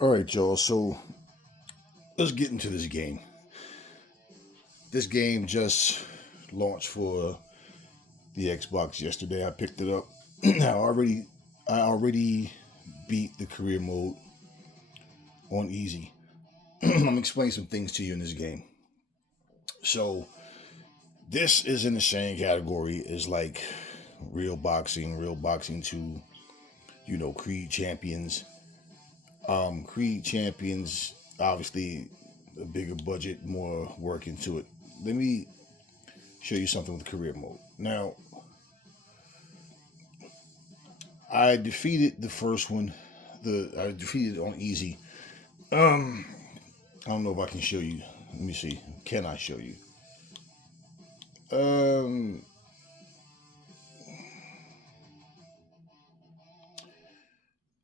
All right, y'all. So let's get into this game. This game just launched for the Xbox yesterday. I picked it up. I already beat the career mode on easy. I'm gonna explain some things to you in this game. So this is in the same category as like Real Boxing 2, Creed Champions. Creed Champions, obviously a bigger budget, more work into it. Let me show you something with career mode. Now, I defeated the first one. I defeated it on easy. Um, I don't know if I can show you. Let me see. Can I show you? Um,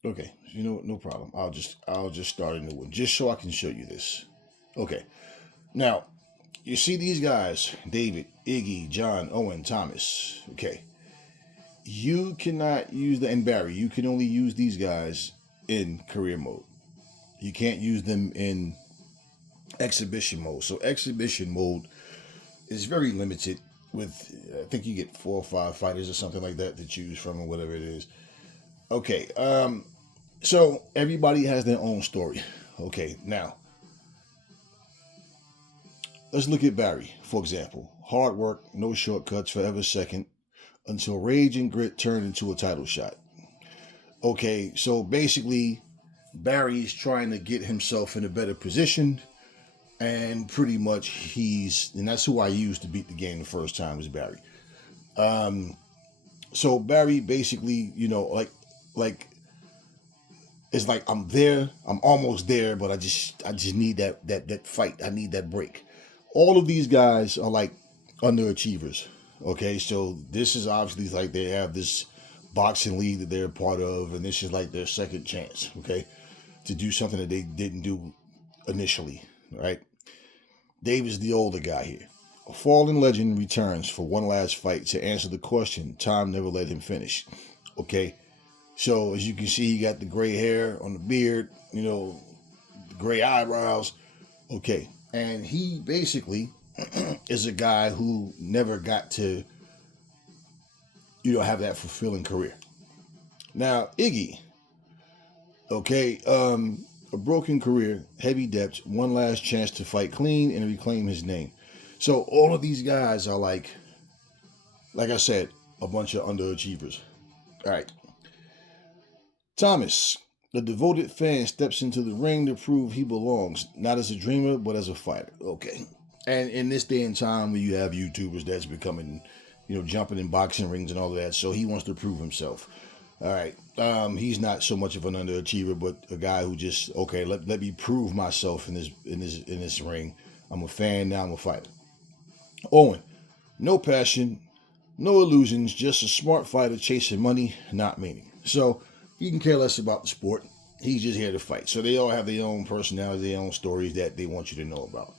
okay. No problem. I'll just start a new one just so I can show you this. Okay. Now, you see these guys: David, Iggy, John, Owen, Thomas. Okay. You cannot use the and Barry. You can only use these guys in career mode. You can't use them in exhibition mode. So exhibition mode is very limited. With I think you get 4 or 5 fighters or something like that to choose from, or whatever it is. Okay. So everybody has their own story. Okay. Now let's look at Barry, for example. Hard work, no shortcuts, forever second, until rage and grit turned into a title shot. Okay, so basically, Barry's trying to get himself in a better position, and pretty much and that's who I used to beat the game the first time was Barry. Um, so Barry basically, like it's like I'm there, I'm almost there, but I just need that fight. I need that break. All of these guys are like underachievers. Okay, so this is obviously like they have this boxing league that they're a part of, and this is like their second chance. Okay, to do something that they didn't do initially. Right? Dave is the older guy here. A fallen legend returns for one last fight to answer the question time never let him finish. Okay, so as you can see, he got the gray hair on the beard, the gray eyebrows. Okay, and he basically is a guy who never got to, have that fulfilling career. Now, Iggy, okay, a broken career, heavy debts, one last chance to fight clean and reclaim his name. So all of these guys are like I said, a bunch of underachievers. All right, Thomas, the devoted fan, steps into the ring to prove he belongs, not as a dreamer, but as a fighter. Okay. And in this day and time where you have YouTubers that's becoming, jumping in boxing rings and all of that, so he wants to prove himself. All right. He's not so much of an underachiever, but a guy who just okay. Let me prove myself in this ring. I'm a fan now. I'm a fighter. Owen, no passion, no illusions, just a smart fighter chasing money, not meaning. So he can care less about the sport. He's just here to fight. So they all have their own personality, their own stories that they want you to know about.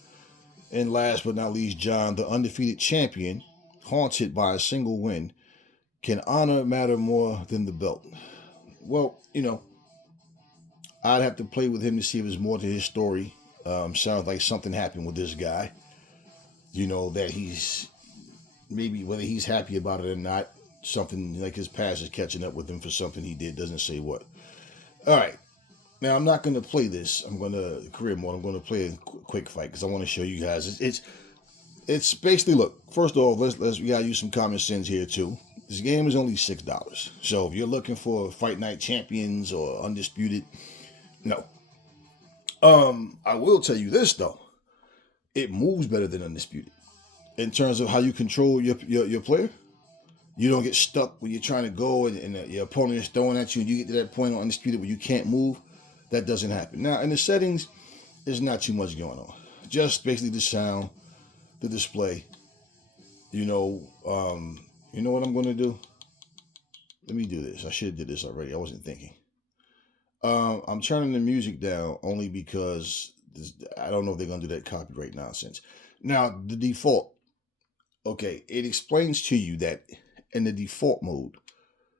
And last but not least, John, the undefeated champion, haunted by a single win, can honor matter more than the belt? Well, I'd have to play with him to see if there's more to his story. Sounds like something happened with this guy. That he's maybe whether he's happy about it or not. Something like his past is catching up with him for something he did. Doesn't say what. All right. Now I'm not going to play this. I'm going to career mode. I'm going to play a quick fight because I want to show you guys. It's basically look. First off, let's we gotta use some common sense here too. This game is only $6, so if you're looking for Fight Night Champions or Undisputed, no. I will tell you this though, it moves better than Undisputed in terms of how you control your player. You don't get stuck when you're trying to go and your opponent is throwing at you, and you get to that point on Undisputed where you can't move. That doesn't happen. Now in the settings, there's not too much going on. Just basically the sound, the display. You know what I'm going to do? Let me do this. I should have did this already. I wasn't thinking. I'm turning the music down only because I don't know if they're going to do that copyright nonsense. Now, the default. Okay, it explains to you that in the default mode,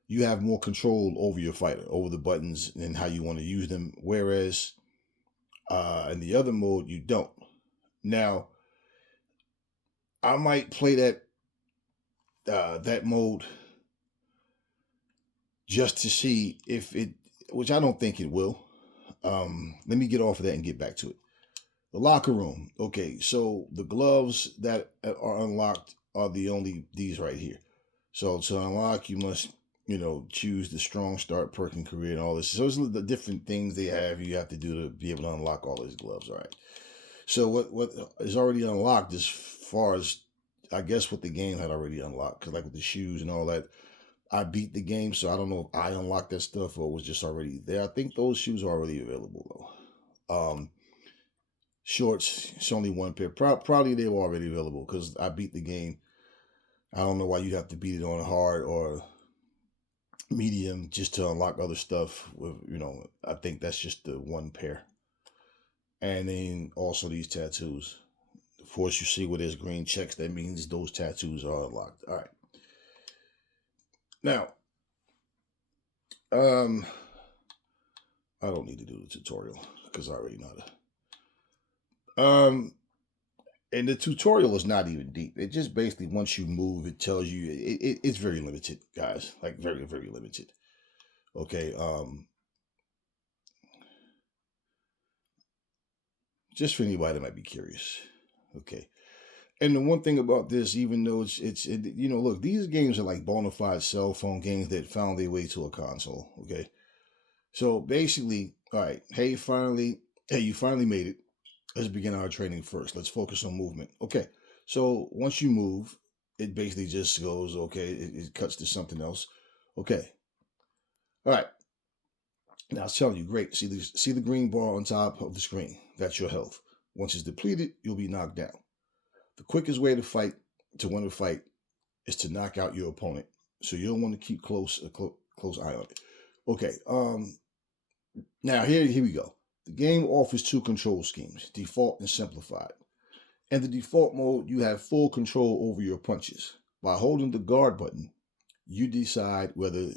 you have more control over your fighter, over the buttons and how you want to use them. Whereas In the other mode, you don't. Now, I might play that mode just to see if it, which I don't think it will. Let me get off of that and get back to it. The locker room. Okay, so the gloves that are unlocked are the only these right here. So to unlock, you must, choose the strong start, perk, and career, and all this. So those are the different things they have you have to do to be able to unlock all these gloves. All right. So what is already unlocked as far as I guess what the game had already unlocked, because like with the shoes and all that, I beat the game, so I don't know if I unlocked that stuff or it was just already there. I think those shoes are already available though. Shorts, it's only one pair. Probably they were already available because I beat the game. I don't know why you have to beat it on hard or medium just to unlock other stuff. I think that's just the one pair. And then also these tattoos. Of course, you see where there's green checks. That means those tattoos are unlocked. All right. Now, um, I don't need to do the tutorial because I already know that. And the tutorial is not even deep. It just basically once you move, it tells you it's very limited, guys. Like very, very limited. Okay. Just for anybody that might be curious. Okay. And the one thing about this, even though look, these games are like bona fide cell phone games that found their way to a console. Okay. So basically, all right, hey, you finally made it. Let's begin our training first. Let's focus on movement. Okay. So once you move, it basically just goes, okay, it cuts to something else. Okay. All right. Now it's telling you, great. See the green bar on top of the screen. That's your health. Once it's depleted, you'll be knocked down. The quickest way to win a fight, is to knock out your opponent. So you'll want to keep close eye on it. Okay. Now here we go. The game offers two control schemes: default and simplified. In the default mode, you have full control over your punches. By holding the guard button, you decide whether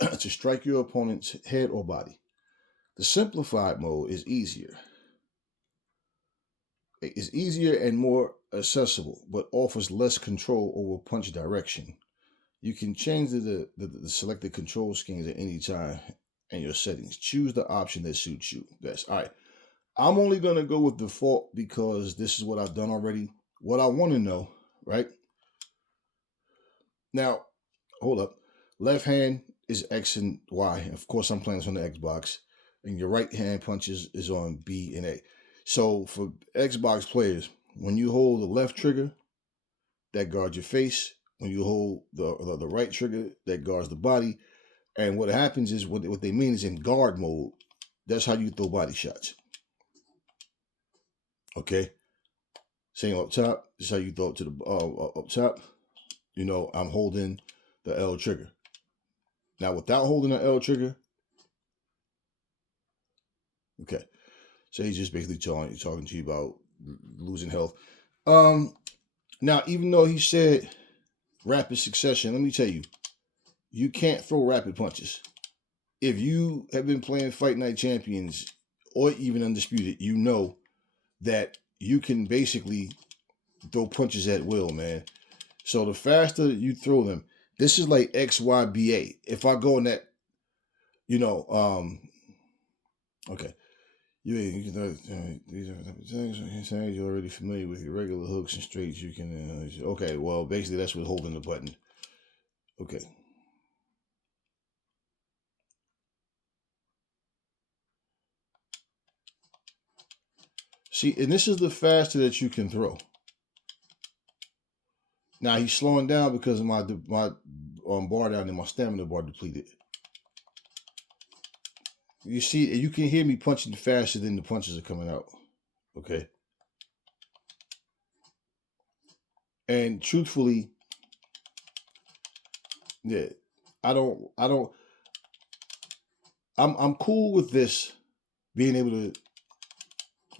to strike your opponent's head or body. The simplified mode is easier. It's easier and more accessible, but offers less control over punch direction. You can change the selected control schemes at any time in your settings. Choose the option that suits you best. All right. I'm only going to go with default because this is what I've done already. What I want to know, right? Now, hold up. Left hand is X and Y. Of course, I'm playing this on the Xbox. And your right hand punches is on B and A. So for Xbox players, when you hold the left trigger, that guards your face. When you hold the right trigger, that guards the body. And what happens is what they mean is in guard mode, that's how you throw body shots. Okay. Same up top. This is how you throw it to the up top. I'm holding the L trigger. Now, without holding the L trigger, okay. So he's just basically talking to you about losing health. Now, even though he said rapid succession, let me tell you, you can't throw rapid punches. If you have been playing Fight Night Champions or even Undisputed, you know that you can basically throw punches at will, man. So the faster you throw them, this is like XYBA. If I go in that, okay. These are the type of things you're already familiar with your regular hooks and straights. You can, okay, well, basically that's with holding the button. Okay. See, and this is the faster that you can throw. Now he's slowing down because of my bar down and my stamina bar depleted. You see, you can hear me punching faster than the punches are coming out. Okay. And truthfully, yeah, I'm cool with this being able to,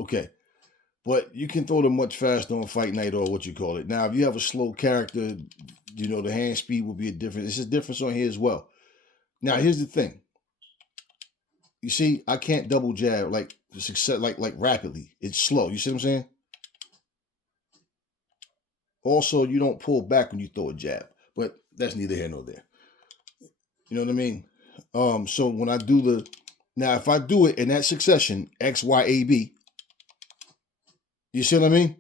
okay. But you can throw them much faster on Fight Night or what you call it. Now, if you have a slow character, the hand speed will be a different. It's a difference on here as well. Now, here's the thing. You see, I can't double jab. Like success like rapidly. It's slow. You see what I'm saying? Also, you don't pull back when you throw a jab, but that's neither here nor there. You know what I mean? So when I do if I do it in that succession, X, Y, A, B, you see what I mean?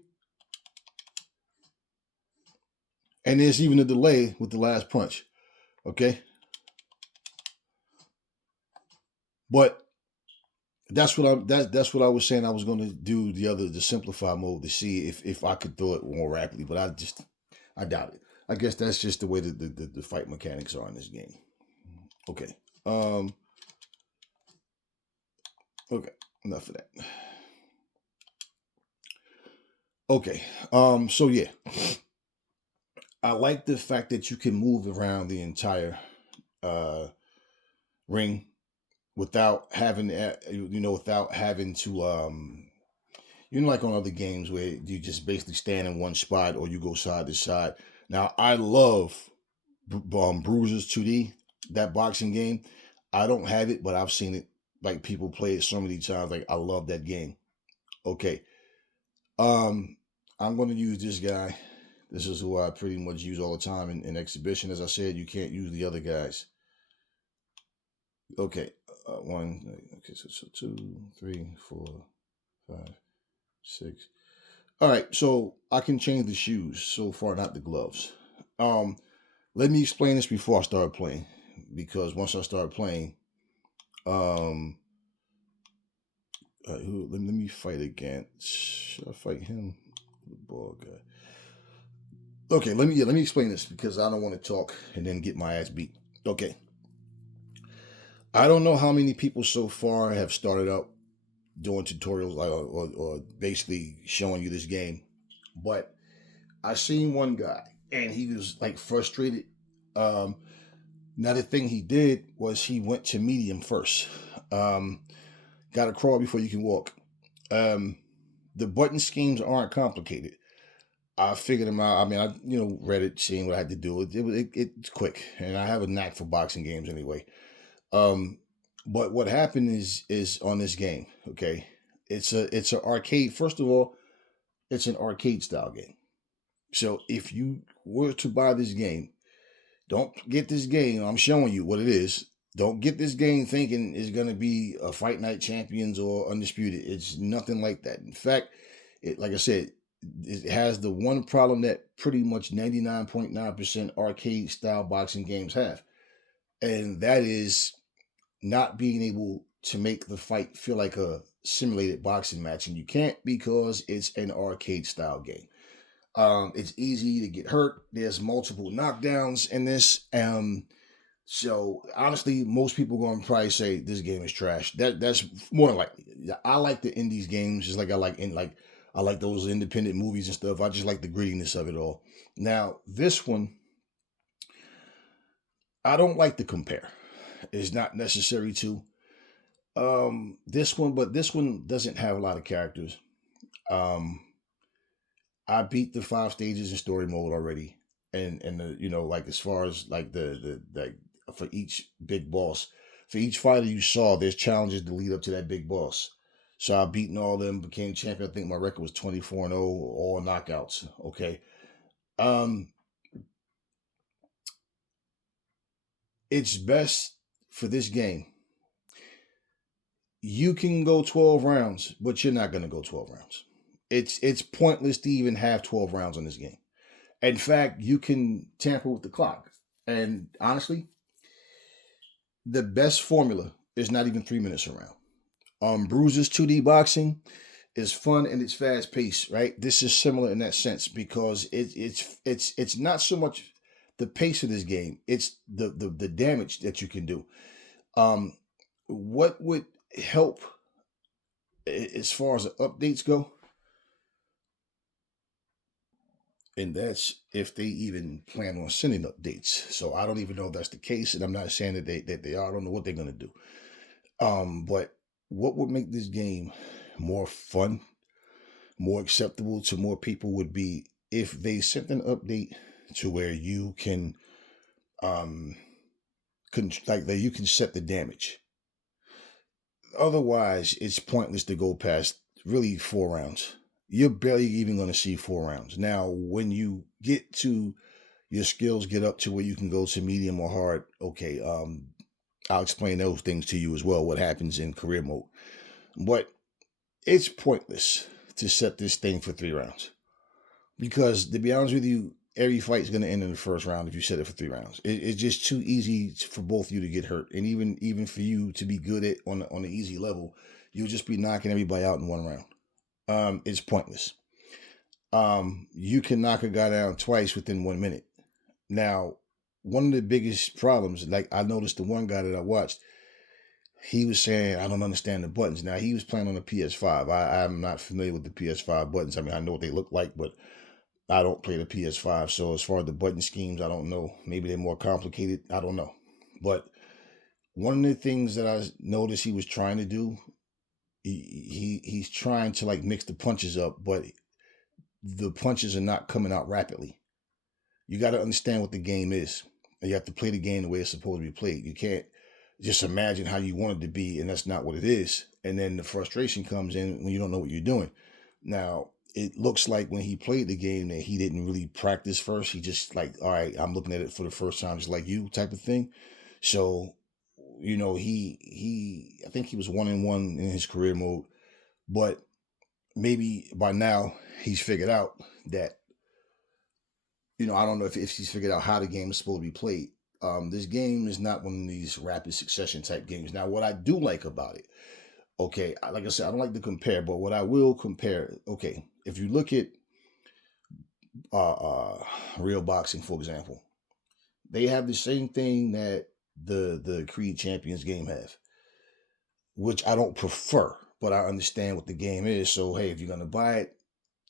And there's even a delay with the last punch. Okay. But that's what I was saying I was going to do the simplify mode to see if I could do it more rapidly, but I doubt it. I guess that's just the way the fight mechanics are in this game. Okay. Okay. Enough of that. Okay. So yeah. I like the fact that you can move around the entire ring without having without having to like on other games where you just basically stand in one spot or you go side to side. Now I love Bruisers 2D, that boxing game. I don't have it, but I've seen it, like people play it so many times. Like I love that game. Okay. I'm going to use this guy. This is who I pretty much use all the time in exhibition. As I said, you can't use the other guys. Okay. One. Okay. So 2, 3, 4, 5, 6. All right. So I can change the shoes so far, not the gloves. Let me explain this before I start playing, because once I start playing, let me fight against. Should I fight him? The ball guy. Okay, let me explain this because I don't want to talk and then get my ass beat. Okay. I don't know how many people so far have started up doing tutorials or basically showing you this game, but I seen one guy and he was like frustrated. Now the thing he did was he went to medium first. Got to crawl before you can walk. The button schemes aren't complicated. I figured them out. I mean, I read it, seeing what I had to do. It's quick, and I have a knack for boxing games anyway. But what happened is on this game, okay, it's an arcade. First of all, it's an arcade style game. So if you were to buy this game, don't get this game. I'm showing you what it is. Don't get this game thinking it's going to be a Fight Night Champions or Undisputed. It's nothing like that. In fact, like I said, it has the one problem that pretty much 99.9% arcade style boxing games have. And that is not being able to make the fight feel like a simulated boxing match. And you can't, because it's an arcade style game. It's easy to get hurt. There's multiple knockdowns in this. So honestly, most people are going to probably say this game is trash. That's more likely. I like the indies games, just like I like those independent movies and stuff. I just like the grittiness of it all. Now, this one, I don't like to compare. It's not necessary to. This one doesn't have a lot of characters. Um, I beat the 5 stages in story mode already, and the like as far as like the like for each big boss, for each fighter you saw, there's challenges to lead up to that big boss. So I've beaten all of them, became champion. I think my record was 24-0, all knockouts. Okay. Um, it's best for this game. You can go 12 rounds, but you're not going to go 12 rounds. It's pointless to even have 12 rounds on this game. In fact, you can tamper with the clock. And honestly, the best formula is not even 3 minutes around. Bruisers 2D boxing is fun and it's fast paced, right? This is similar in that sense because it's not so much the pace of this game; it's the damage that you can do. What would help as far as the updates go, and that's if they even plan on sending updates. So I don't even know if that's the case, and I'm not saying that they are. I don't know what they're gonna do. But what would make this game more fun, more acceptable to more people would be if they sent an update to where you can like that you can set the damage. otherwise, it's pointless to go past really 4 rounds. You're barely even going to see 4 rounds. Now, when you get to your skills get up to where you can go to medium or hard, okay, I'll explain those things to you as well, what happens in career mode. But it's pointless to set this thing for 3 rounds. Because to be honest with you, every fight is going to end in the first round if you set it for 3 rounds. It's just too easy for both of you to get hurt, and even for you to be good at on the easy level, you'll just be knocking everybody out in 1 round. It's pointless. You can knock a guy down twice within 1 minute. Now, one of the biggest problems, like I noticed the one guy that I watched, he was saying, I don't understand the buttons. Now, he was playing on the PS5. I'm not familiar with the PS5 buttons. I mean, I know what they look like, but I don't play the PS5. So as far as the button schemes, I don't know. Maybe they're more complicated. I don't know. But one of the things that I noticed he was trying to do, he's trying to like mix the punches up, but the punches are not coming out rapidly. You got to understand what the game is. You have to play the game the way it's supposed to be played. You can't just imagine how you want it to be, and that's not what it is. And then the frustration comes in when you don't know what you're doing. Now, it looks like when he played the game that he didn't really practice first. He just like, all right, I'm looking at it for the first time, just like you type of thing. So, I think he was 1-1 in his career mode, but maybe by now he's figured out that, I don't know if he's figured out how the game is supposed to be played. This game is not one of these rapid succession type games. Now, what I do like about it, okay, like I said, I don't like to compare, but what I will compare, okay, if you look at real boxing, for example, they have the same thing that the Creed Champions game have, which I don't prefer, but I understand what the game is. So, hey, if you're going to buy it,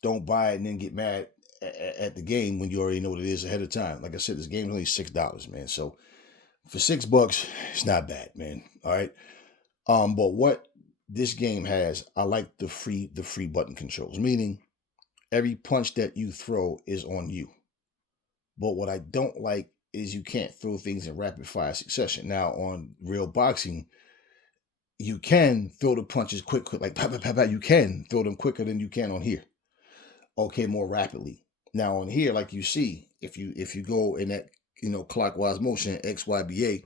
don't buy it and then get mad at the game when you already know what it is ahead of time. Like I said, this game is only $6, man. So for $6, it's not bad, man. All right. But what this game has, I like the free button controls, meaning every punch that you throw is on you. But what I don't like is you can't throw things in rapid fire succession. Now on real boxing, you can throw the punches quick, like pat, pat, pat, pat. You can throw them quicker than you can on here. Okay, more rapidly. Now on here, like you see, if you go in that clockwise motion, XYBA,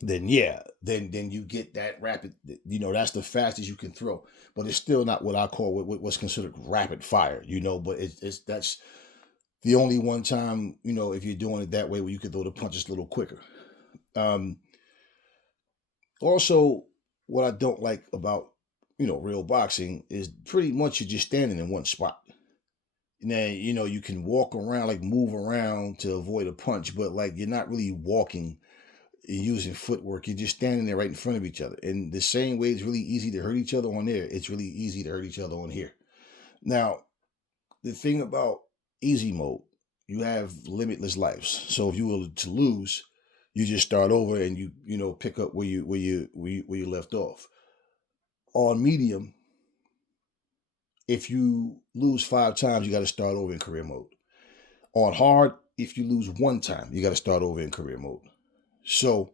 then then you get that rapid. That's the fastest you can throw, but it's still not what I call what's considered rapid fire. But that's the only one time if you're doing it that way where you can throw the punches a little quicker. Also, what I don't like about real boxing is pretty much you're just standing in one spot. Now, you can walk around, like move around to avoid a punch, but like you're not really walking using footwork. You're just standing there right in front of each other. And the same way it's really easy to hurt each other on there, it's really easy to hurt each other on here. Now, the thing about easy mode, you have limitless lives. So if you were to lose, you just start over and you pick up where you left off. On medium, if you lose 5 times, you got to start over in career mode. On hard, if you lose 1 time, you got to start over in career mode. So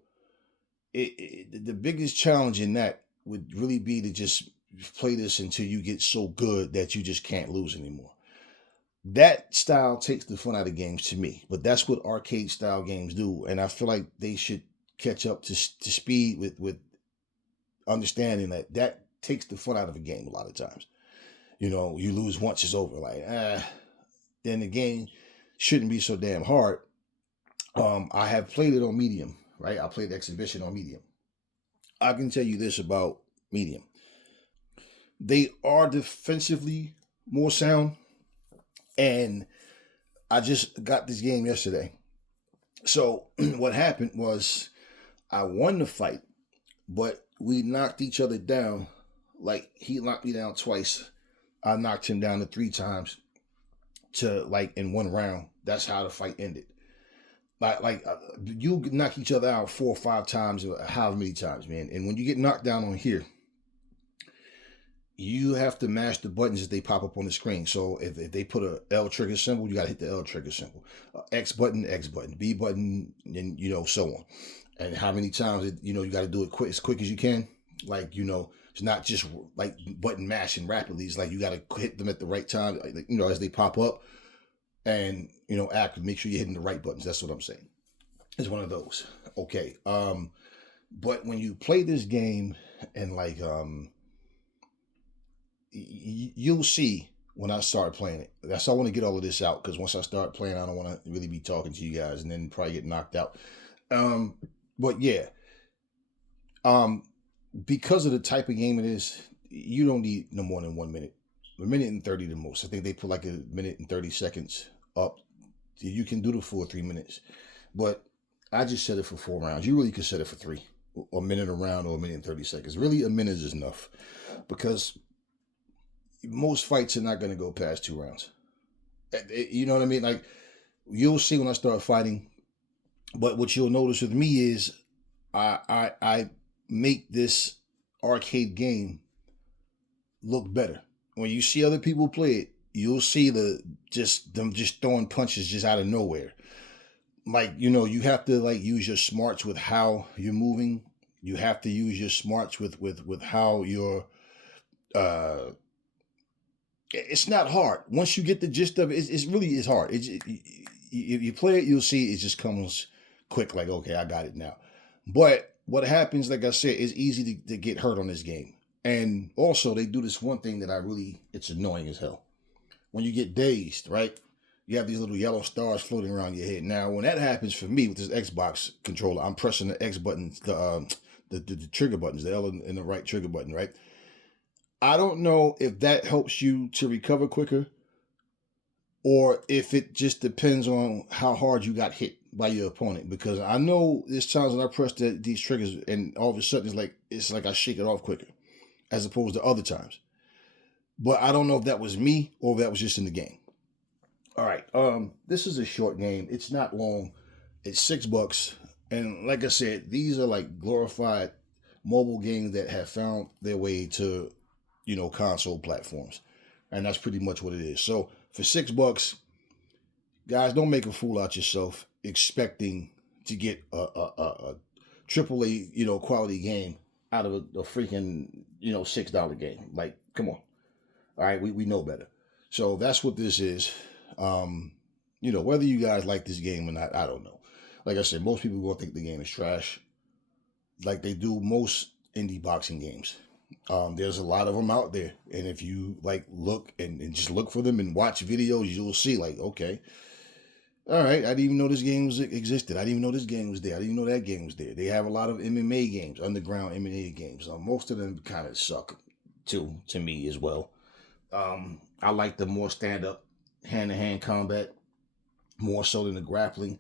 the biggest challenge in that would really be to just play this until you get so good that you just can't lose anymore. That style takes the fun out of games to me, but that's what arcade style games do. And I feel like they should catch up to speed with understanding that takes the fun out of a game a lot of times. You lose once, it's over. Like, then the game shouldn't be so damn hard. I have played it on medium, right? I played the exhibition on medium. I can tell you this about medium. They are defensively more sound. And I just got this game yesterday. So what happened was I won the fight, but we knocked each other down. Like he knocked me down twice. I knocked him down to 3 times in 1 round. That's how the fight ended. You knock each other out 4 or 5 times, or however many times, man. And when you get knocked down on here, you have to mash the buttons as they pop up on the screen. So if they put a L trigger symbol, you got to hit the L trigger symbol. X button, B button, and so on. And how many times, you got to do it as quick as you can. Like, it's not just like button mashing rapidly. It's like you got to hit them at the right time, like, as they pop up, and make sure you're hitting the right buttons. That's what I'm saying. It's one of those. Okay. But when you play this game, and like you'll see when I start playing it. That's why I want to get all of this out, because once I start playing, I don't want to really be talking to you guys and then probably get knocked out. But yeah, because of the type of game it is, you don't need no more than 1 minute. A minute and 30 the most. I think they put like a minute and 30 seconds up. You can do the full 3 minutes, but I just set it for 4 rounds. You really could set it for 3, or a minute a round, or a minute and 30 seconds. Really, a minute is enough, because most fights are not going to go past 2 rounds. You know what I mean? Like, you'll see when I start fighting. But what you'll notice with me is I make this arcade game look better. When you see other people play it, you'll see them just throwing punches just out of nowhere. Like, you have to like use your smarts with how you're moving. You have to use your smarts with how you're it's not hard. Once you get the gist of it, it really is hard. If you play it, you'll see it just comes quick, like, okay, I got it now. But what happens, like I said, is easy to get hurt on this game. And also, they do this one thing that it's annoying as hell. When you get dazed, right? You have these little yellow stars floating around your head. Now, when that happens for me with this Xbox controller, I'm pressing the X buttons, the trigger buttons, the L and the right trigger button, right? I don't know if that helps you to recover quicker, or if it just depends on how hard you got hit by your opponent. Because I know there's times when I press these triggers, and all of a sudden it's like I shake it off quicker, as opposed to other times. But I don't know if that was me or if that was just in the game. All right, this is a short game. It's not long. It's $6, and like I said, these are like glorified mobile games that have found their way to console platforms, and that's pretty much what it is. So for $6, guys, don't make a fool out yourself expecting to get a AAA quality game out of a freaking $6 game. Like, come on. All right, we know better. So that's what this is. Whether you guys like this game or not, I don't know. Like I said, most people will think the game is trash, like they do most indie boxing games. There's a lot of them out there, and if you like look and just look for them and watch videos, you'll see like, okay, all right, I didn't even know this game existed. I didn't even know this game was there. I didn't even know that game was there. They have a lot of MMA games, underground MMA games. Most of them kind of suck to me as well. I like the more stand-up, hand-to-hand combat, more so than the grappling.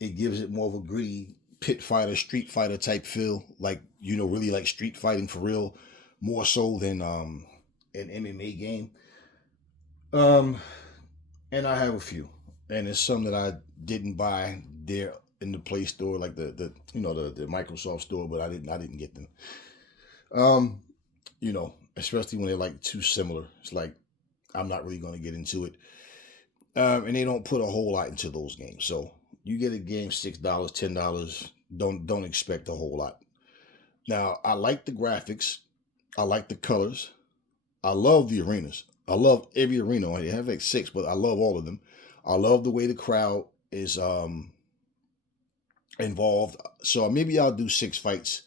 It gives it more of a gritty pit fighter, street fighter type feel, like, really like street fighting for real, more so than an MMA game. And I have a few, and it's some that I didn't buy there in the Play Store, like the Microsoft Store, but I didn't get them. Especially when they're like too similar. It's like I'm not really going to get into it. And they don't put a whole lot into those games. So you get a game $6, $10. Don't expect a whole lot. Now, I like the graphics. I like the colors. I love the arenas. I love every arena. I have like 6, but I love all of them. I love the way the crowd is involved. So maybe I'll do 6 fights,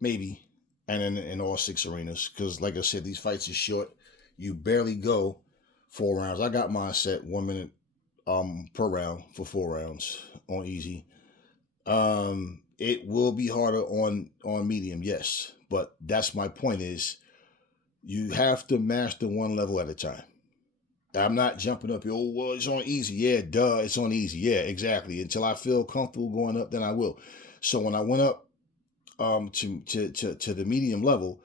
maybe, and then in all 6 arenas. Because like I said, these fights are short. You barely go 4 rounds. I got mine set 1 minute per round for 4 rounds on easy. It will be harder on medium, yes, but that's my point, is you have to master one level at a time. I'm not jumping up here, oh, well, it's on easy. Yeah, duh, it's on easy. Yeah, exactly. Until I feel comfortable going up, then I will. So when I went up to the medium level,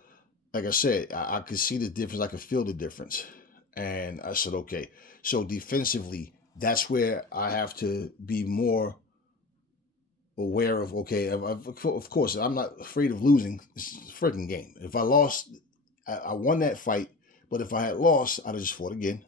like I said, I could see the difference. I could feel the difference. And I said, okay. So defensively, that's where I have to be more aware of, okay, of course, I'm not afraid of losing. It's a freaking game. If I lost, I won that fight. But if I had lost, I'd have just fought again.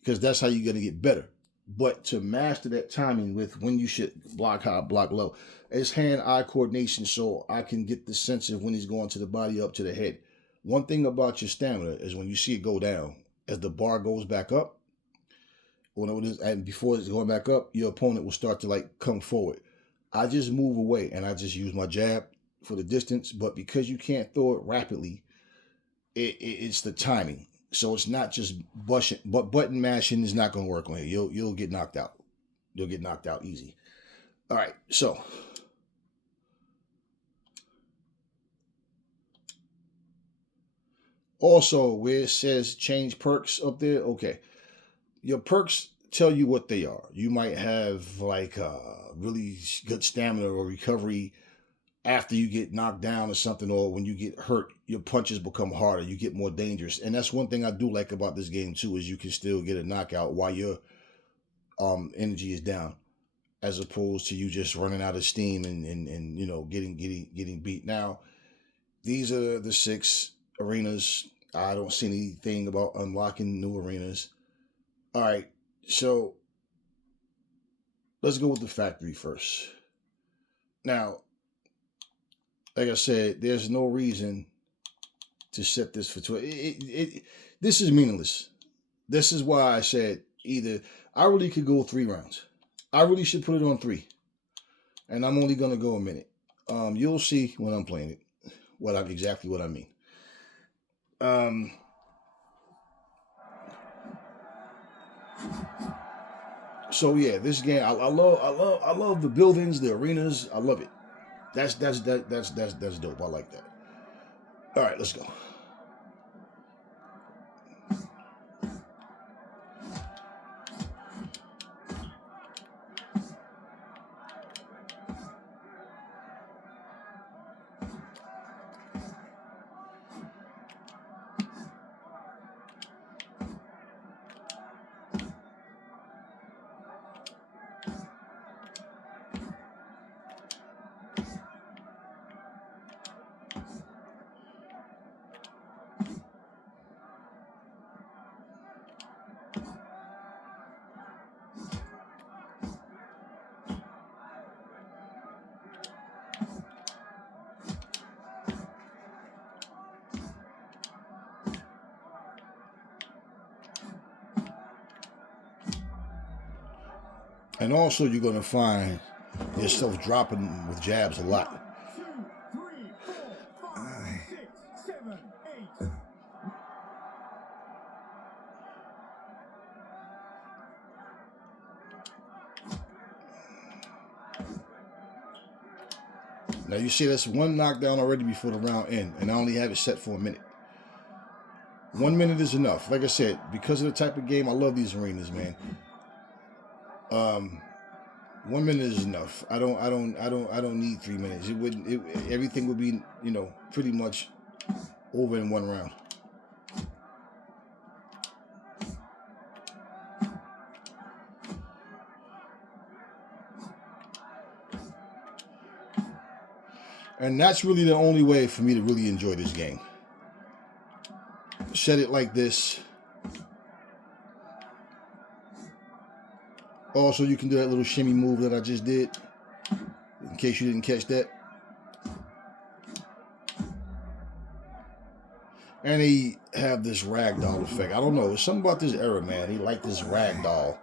Because that's how you're going to get better. But to master that timing with when you should block high, block low, it's hand-eye coordination, so I can get the sense of when he's going to the body, up to the head. One thing about your stamina is when you see it go down, as the bar goes back up, and before it's going back up, your opponent will start to like come forward. I just move away and I just use my jab for the distance. But because you can't throw it rapidly, it's the timing. So it's not just button mashing is not going to work on here. You'll get knocked out. You'll get knocked out easy. All right, so also where it says change perks up there, okay, your perks tell you what they are. You might have like really good stamina or recovery after you get knocked down or something, or when you get hurt, your punches become harder, you get more dangerous. And that's one thing I do like about this game too, is you can still get a knockout while your energy is down, as opposed to you just running out of steam and you know getting beat. Now, these are the 6 arenas. I don't see anything about unlocking new arenas. All right, so let's go with the factory first. Now, like I said, there's no reason to set this for 12. This is meaningless. This is why I said either I really could go 3 rounds. I really should put it on 3, and I'm only gonna go a minute. You'll see when I'm playing it exactly what I mean. So yeah, this game I love the buildings, the arenas. I love it. That's dope. I like that. All right, let's go. And also, you're going to find yourself dropping with jabs a lot. Now, you see that's 1 knockdown already before the round end, and I only have it set for a minute. 1 minute is enough. Like I said, because of the type of game, I love these arenas, man. 1 minute is enough. I don't need 3 minutes. Everything would be, pretty much over in 1 round. And that's really the only way for me to really enjoy this game. Set it like this. Also, you can do that little shimmy move that I just did, in case you didn't catch that. And they have this ragdoll effect. I don't know. There's something about this era, man. They like this ragdoll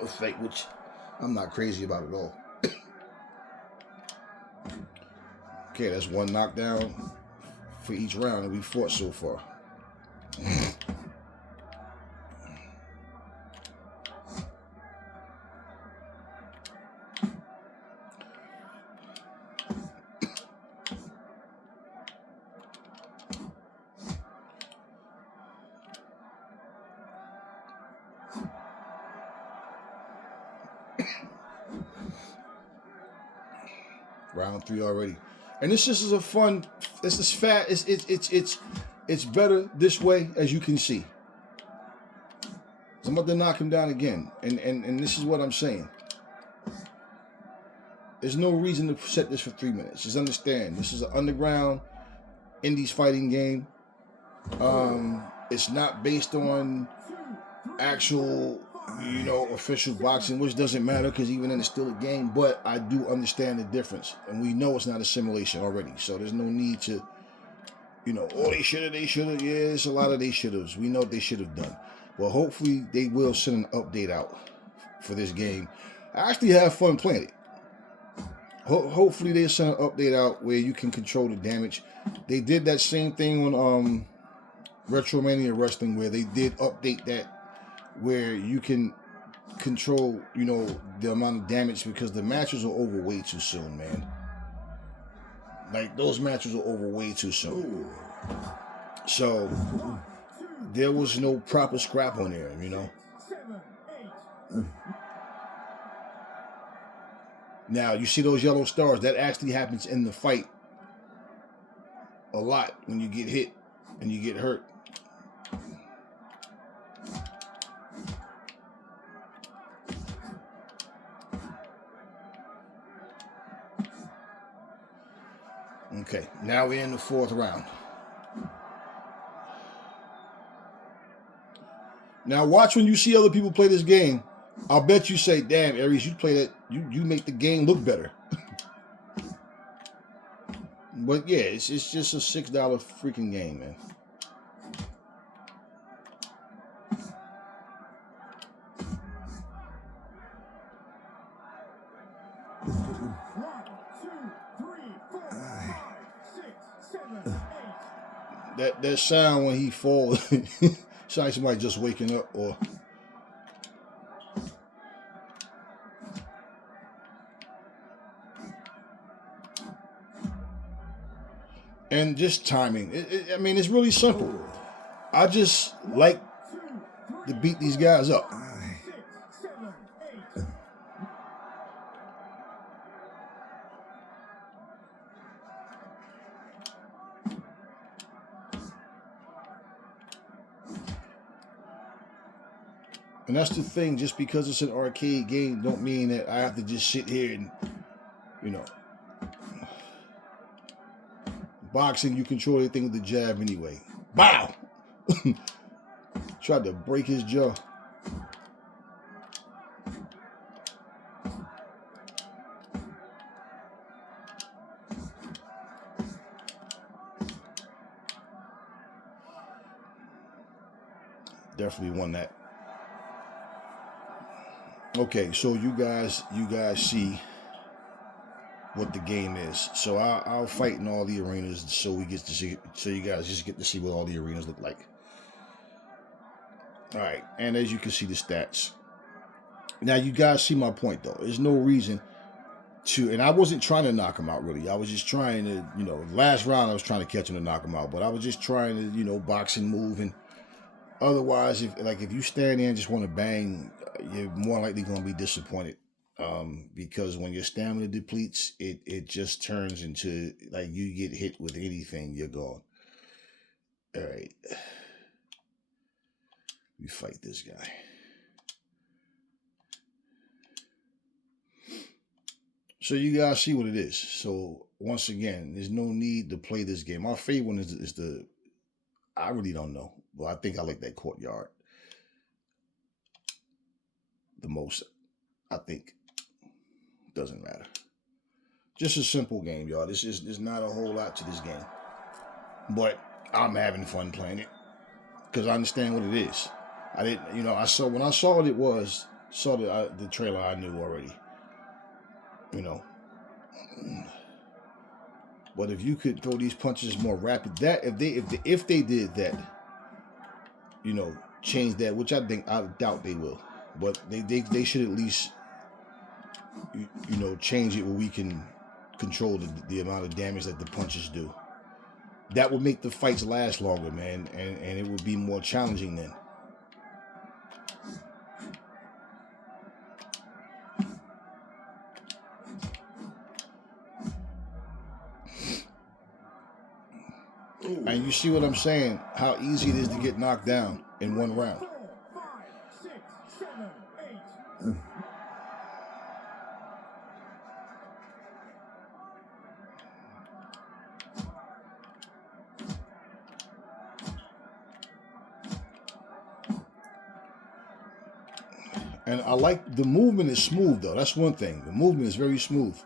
effect, which I'm not crazy about at all. Okay, that's 1 knockdown for each round that we fought so far. Round 3 already. And this just is a fun, this is fat, it's better this way, as you can see. So I'm about to knock him down again. And this is what I'm saying. There's no reason to set this for 3 minutes. Just understand, this is an underground indies fighting game. It's not based on actual official boxing, which doesn't matter because even then it's still a game. But I do understand the difference, and we know it's not a simulation already. So there's no need to, they should have. Yeah, there's a lot of they should have. We know what they should have done. Well, hopefully they will send an update out for this game. I actually have fun playing it. Hopefully they send an update out where you can control the damage. They did that same thing on Retromania Wrestling where they did update that where you can control, the amount of damage because the matches are over way too soon, man. Like those matches are over way too soon. So there was no proper scrap on there, Now, you see those yellow stars, that actually happens in the fight a lot when you get hit and you get hurt. Okay, now we're in the fourth round. Now watch when you see other people play this game. I'll bet you say, damn, Aries, you play that, you make the game look better. But yeah, it's just a $6 freaking game, man. That sound when he falls, sounds like somebody just waking up or. And just timing. It's really simple. I just like to beat these guys up. And that's the thing, just because it's an arcade game don't mean that I have to just sit here and, boxing, you control everything with the jab anyway. Bow! Tried to break his jaw. Definitely won that. Okay, so you guys see what the game is. So I'll fight in all the arenas so we get to see, so you guys just get to see what all the arenas look like. All right, and as you can see the stats. Now you guys see my point though. There's no reason to, and I wasn't trying to knock him out really. I was just trying to, last round I was trying to catch him to knock him out, but I was just trying to, box and move. And otherwise, if you stand there and just want to bang, you're more likely going to be disappointed. Because when your stamina depletes, it just turns into like you get hit with anything, you're gone. All right. We fight this guy. So you guys see what it is. So once again, there's no need to play this game. My favorite one is the, I really don't know. Well, I think I like that courtyard the most. I think. Doesn't matter. Just a simple game, y'all. There's not a whole lot to this game. But I'm having fun playing it. Because I understand what it is. I didn't, when I saw what it was, saw the trailer, I knew already. But if you could throw these punches more rapid, that if they did that, change that, which I doubt they will. But they should at least change it where we can control the amount of damage that the punches do. That would make the fights last longer, man, and it would be more challenging then. And you see what I'm saying? How easy it is to get knocked down in one round. And I like the movement is smooth though. That's one thing. The movement is very smooth.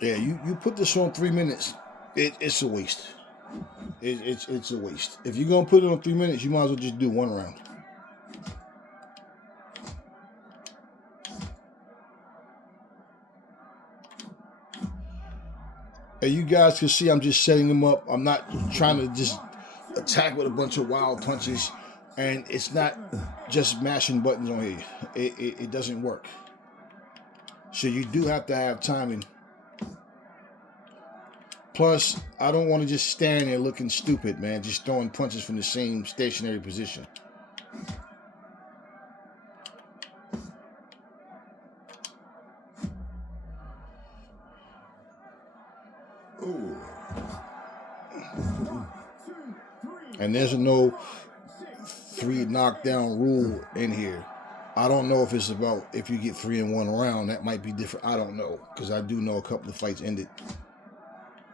Yeah, you put this on 3 minutes, it's a waste. It's a waste. If you're gonna put it on 3 minutes, you might as well just do one round. And you guys can see I'm just setting them up. I'm not trying to just attack with a bunch of wild punches, and it's not just mashing buttons on here. It doesn't work. So you do have to have timing. Plus, I don't want to just stand there looking stupid, man, just throwing punches from the same stationary position. Ooh. And there's no 3 knockdown rule in here. I don't know if it's about if you get 3 in 1 round. That might be different. I don't know, because I do know a couple of fights ended.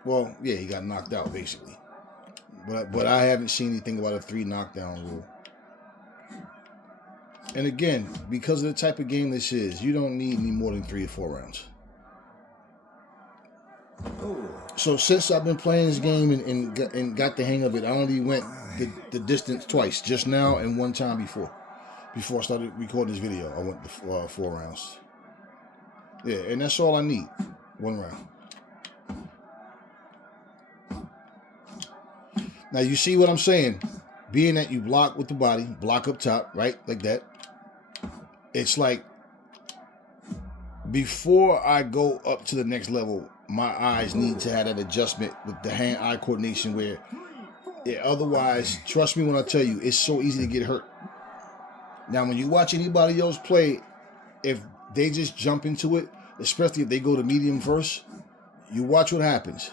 Well, yeah, he got knocked out basically, but I haven't seen anything about a 3 knockdown rule. And again, because of the type of game this is, you don't need any more than 3 or 4 rounds. So since I've been playing this game and got the hang of it, I only went the distance twice, just now and one time before I started recording this video. I went the 4 rounds. Yeah, and that's all I need, 1 round. Now you see what I'm saying? Being that you block with the body, block up top, right, like that. It's like before I go up to the next level, my eyes need to have that adjustment with the hand-eye coordination where, yeah, otherwise, trust me when I tell you, it's so easy to get hurt. Now, when you watch anybody else play, if they just jump into it, especially if they go to medium first, you watch what happens.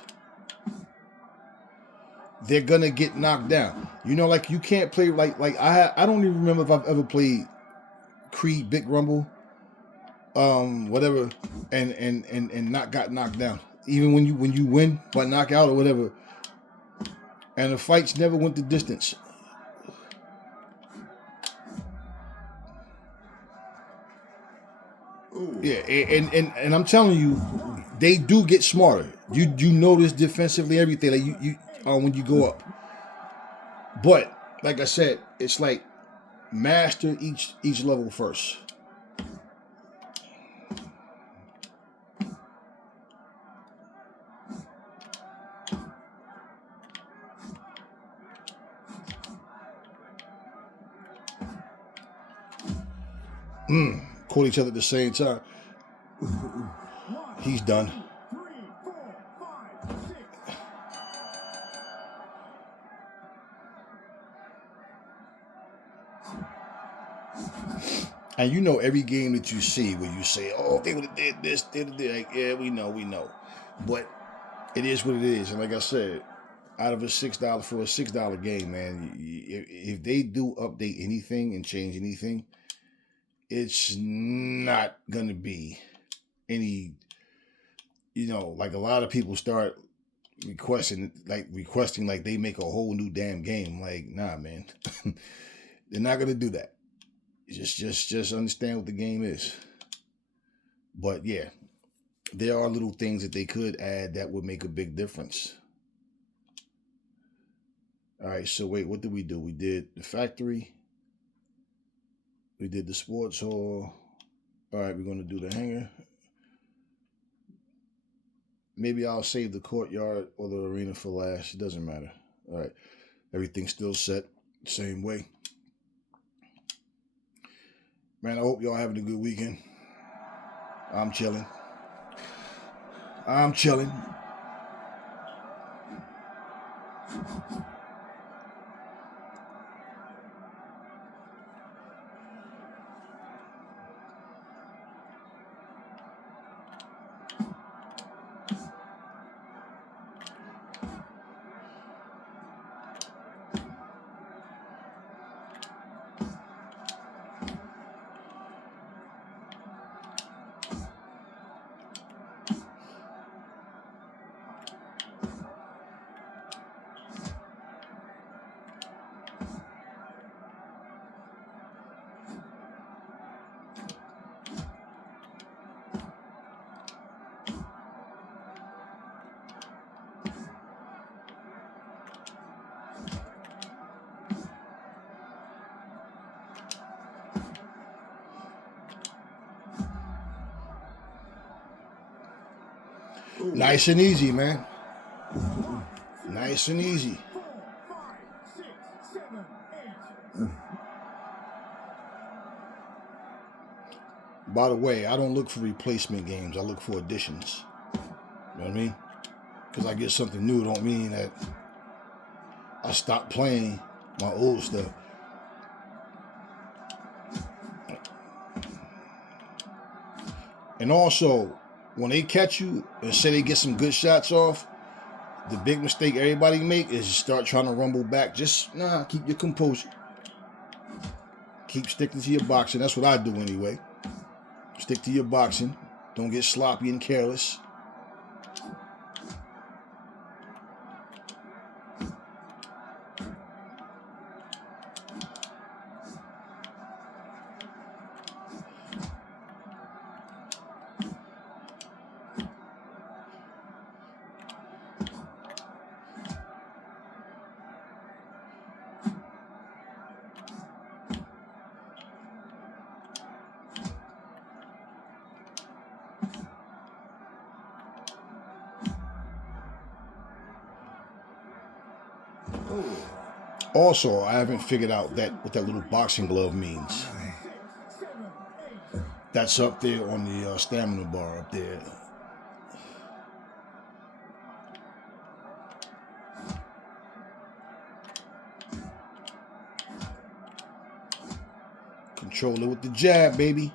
They're gonna get knocked down. You know, like you can't play like I don't even remember if I've ever played Creed Big Rumble, whatever, and not got knocked down. Even when you win by knockout or whatever, and the fights never went the distance. Ooh. Yeah, and I'm telling you, they do get smarter. You notice defensively everything like you when you go up. But like I said, it's like master each level first. Caught each other at the same time. He's done. And you know every game that you see where you say, oh, they would have did this, they would have did like, yeah, we know. But it is what it is. And like I said, out of $6 for a $6 game, man, if they do update anything and change anything, it's not gonna be any, like a lot of people start requesting like they make a whole new damn game. Like, nah, man. They're not gonna do that. Just understand what the game is. But yeah, there are little things that they could add that would make a big difference. All right, so wait, what did we do? We did the factory. We did the sports hall. All right, we're going to do the hangar. Maybe I'll save the courtyard or the arena for last. It doesn't matter. All right, everything's still set same way. Man, I hope y'all having a good weekend. I'm chilling. Nice and easy, man. Nice and easy. By the way, I don't look for replacement games. I look for additions. You know what I mean? Because I get something new don't mean that I stop playing my old stuff. And also, when they catch you and say they get some good shots off, the big mistake everybody make is you start trying to rumble back. Just, keep your composure. Keep sticking to your boxing. That's what I do anyway. Stick to your boxing. Don't get sloppy and careless. Also, I haven't figured out what that little boxing glove means. That's up there on the stamina bar up there. Control it with the jab, baby.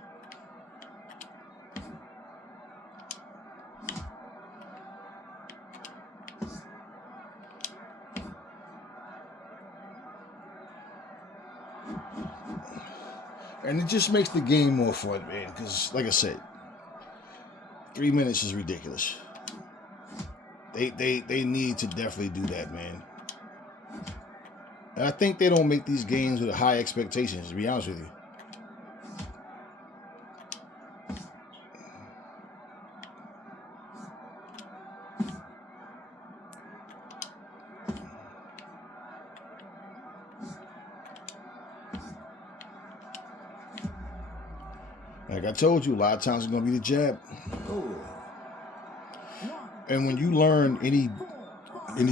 And it just makes the game more fun, man. Because, like I said, 3 minutes is ridiculous. They need to definitely do that, man. And I think they don't make these games with high expectations, to be honest with you. Like I told you, a lot of times it's going to be the jab. And when you learn any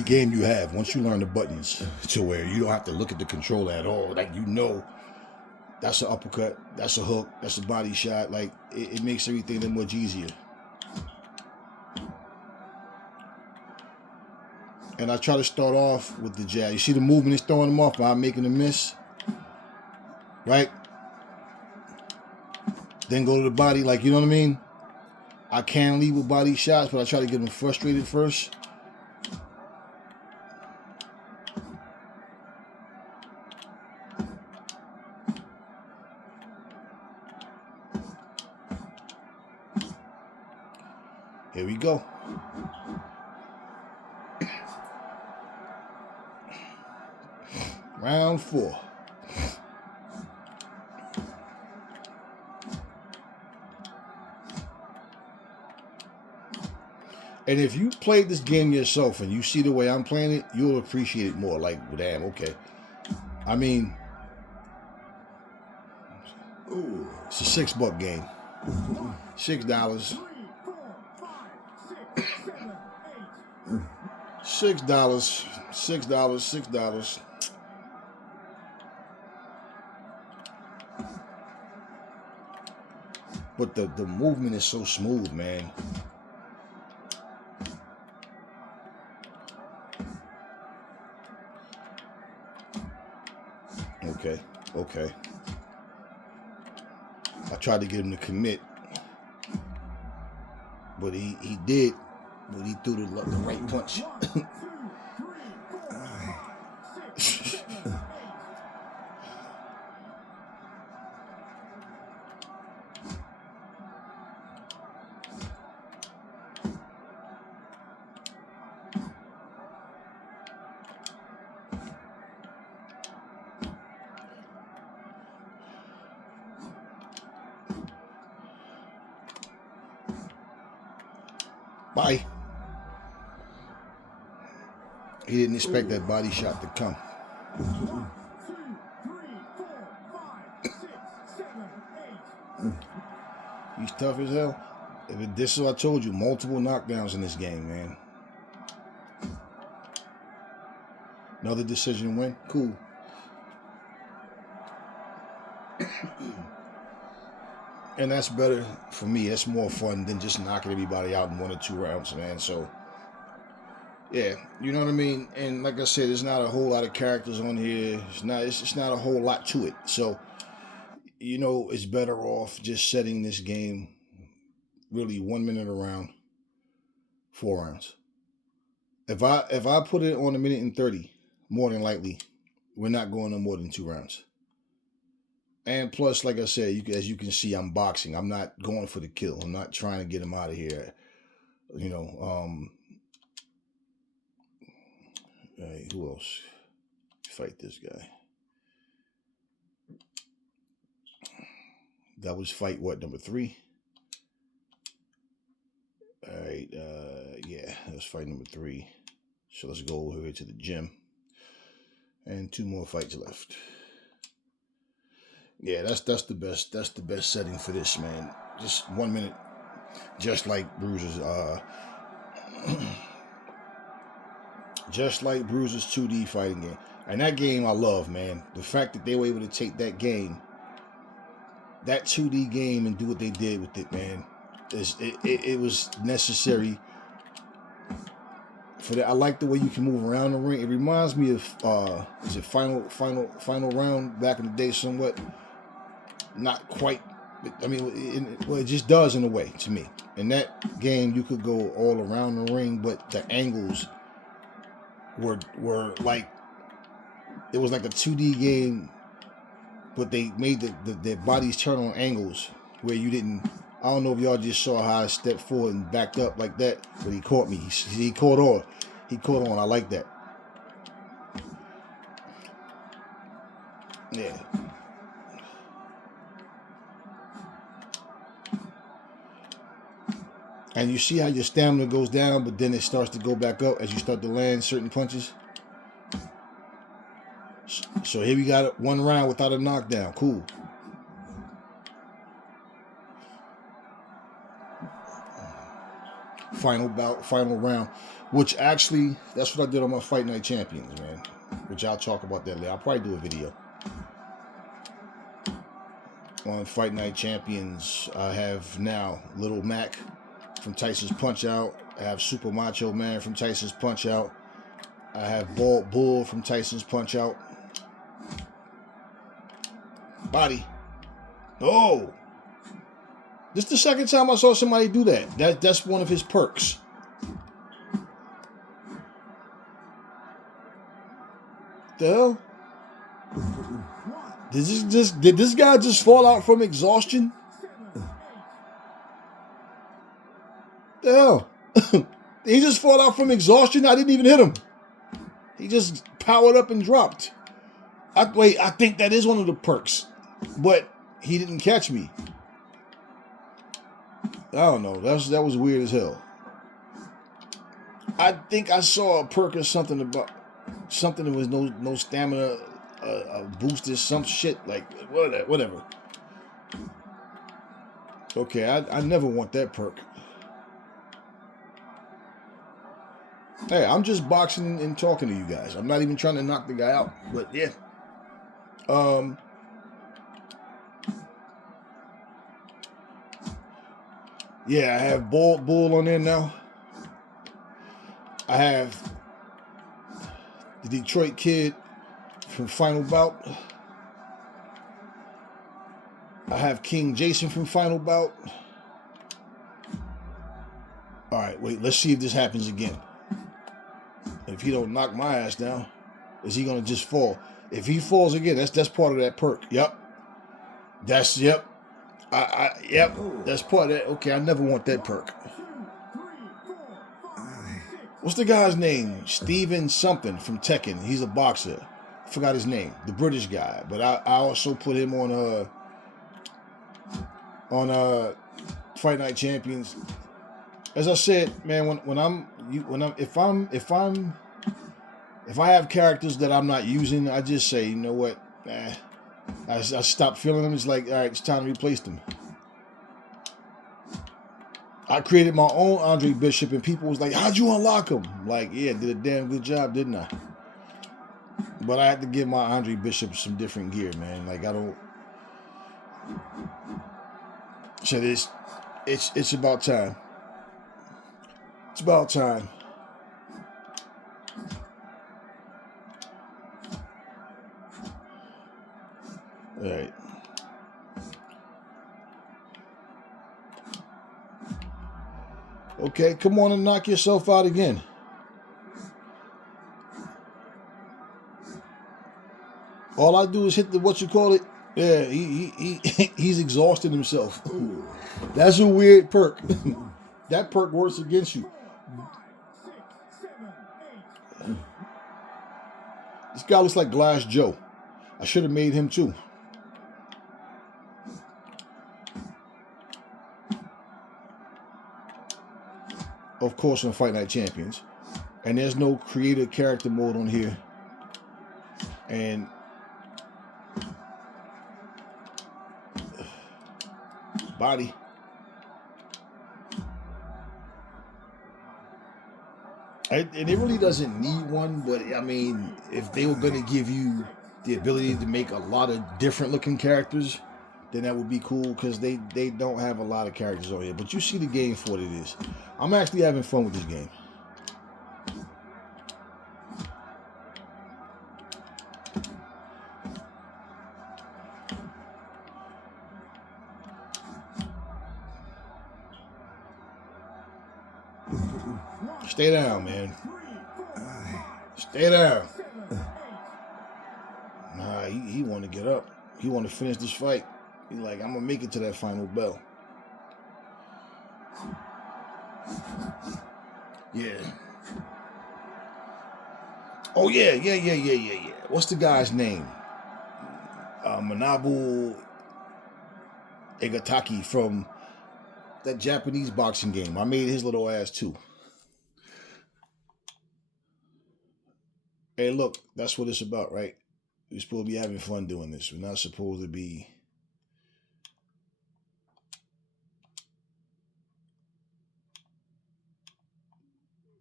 game you have, once you learn the buttons to where you don't have to look at the controller at all, like you know that's an uppercut, that's a hook, that's a body shot, like it makes everything that much easier. And I try to start off with the jab. You see the movement is throwing them off by making a miss, right? Then go to the body, like, you know what I mean? I can lead with body shots, but I try to get them frustrated first. Here we go. Round 4. And if you played this game yourself and you see the way I'm playing it, you'll appreciate it more. Like, well, damn, okay. I mean, it's a $6 game. $6. $6. $6. But the movement is so smooth, man. Okay. I tried to get him to commit, but he did, but he threw the right punch. Bye. He didn't expect that body shot to come. 1, 2, 3, 4, 5, 6, 7, 8. He's tough as hell. This is what I told you. Multiple knockdowns in this game, man. Another decision win. Cool. And that's better for me. That's more fun than just knocking everybody out in 1 or 2 rounds, man. So, yeah, you know what I mean? And like I said, there's not a whole lot of characters on here. It's not a whole lot to it. So, you know, it's better off just setting this game really 1 minute around, 4 rounds. If I put it on 1 minute and 30, more than likely, we're not going no more than 2 rounds. And plus, like I said, as you can see, I'm boxing. I'm not going for the kill. I'm not trying to get him out of here. You know, hey, who else? Fight this guy. That was fight what, number 3? All right, yeah, that's fight number 3. So let's go over here to the gym. And 2 more fights left. Yeah, that's the best setting for this, man. Just 1 minute, just like Bruiser's just like Bruiser's 2D fighting game. And that game I love, man. The fact that they were able to take that game, that 2D game, and do what they did with it, man. It was necessary for that. I like the way you can move around the ring. It reminds me of is it final round back in the day somewhat. Not quite. I mean, it just does in a way to me. In that game, you could go all around the ring, but the angles were like, it was like a 2D game, but they made their bodies turn on angles where you didn't. I don't know if y'all just saw how I stepped forward and backed up like that, but he caught me. He caught on. He caught on. I like that. Yeah. And you see how your stamina goes down, but then it starts to go back up as you start to land certain punches. So here we got 1 round without a knockdown. Cool. Final bout, final round. Which actually, that's what I did on my Fight Night Champions, man. Which I'll talk about that later. I'll probably do a video. On Fight Night Champions, I have now Little Mac from Tyson's Punch-Out. I have Super Macho Man from Tyson's Punch-Out. I have Bald Bull from Tyson's Punch-Out. Body. Oh! This is the second time I saw somebody do that. That's one of his perks. The hell? Did this guy just fall out from exhaustion? The hell? He just fall out from exhaustion? I didn't even hit him. He just powered up and dropped. I think that is one of the perks. But he didn't catch me. I don't know. That was weird as hell. I think I saw a perk or something about something that was no stamina, boosted, some shit like whatever. Okay, I never want that perk. Hey, I'm just boxing and talking to you guys. I'm not even trying to knock the guy out, but yeah. Yeah, I have Bald Bull on there now. I have the Detroit Kid from Final Bout. I have King Jason from Final Bout. All right, wait, let's see if this happens again. If he don't knock my ass down, is he gonna just fall? If he falls again, that's part of that perk. Yep. Yep. Yep. That's part of that. Okay, I never want that perk. What's the guy's name? Steven something from Tekken. He's a boxer. I forgot his name. The British guy. But I also put him on Fight Night Champions. As I said, man, if I have characters that I'm not using, I just say, you know what? I stop feeling them. It's like, all right, it's time to replace them. I created my own Andre Bishop, and people was like, "How'd you unlock him?" Like, yeah, did a damn good job, didn't I? But I had to give my Andre Bishop some different gear, man. Like, I don't. So it's about time. It's about time. All right. Okay, come on and knock yourself out again. All I do is hit the what you call it. Yeah, he's exhausting himself. That's a weird perk. That perk works against you. This guy looks like Glass Joe. I should have made him too. Of course, on Fight Night Champions. And there's no creative character mode on here. And body. And it really doesn't need one, but I mean, if they were going to give you the ability to make a lot of different looking characters, then that would be cool, because they don't have a lot of characters on here. But you see the game for what it is. I'm actually having fun with this game. Stay down, man. Stay down. Nah, he want to get up. He want to finish this fight. He's like, I'm going to make it to that final bell. Yeah. Oh, yeah. What's the guy's name? Manabu Egataki from that Japanese boxing game. I made his little ass too. Hey, look, that's what it's about, right? We're supposed to be having fun doing this. We're not supposed to be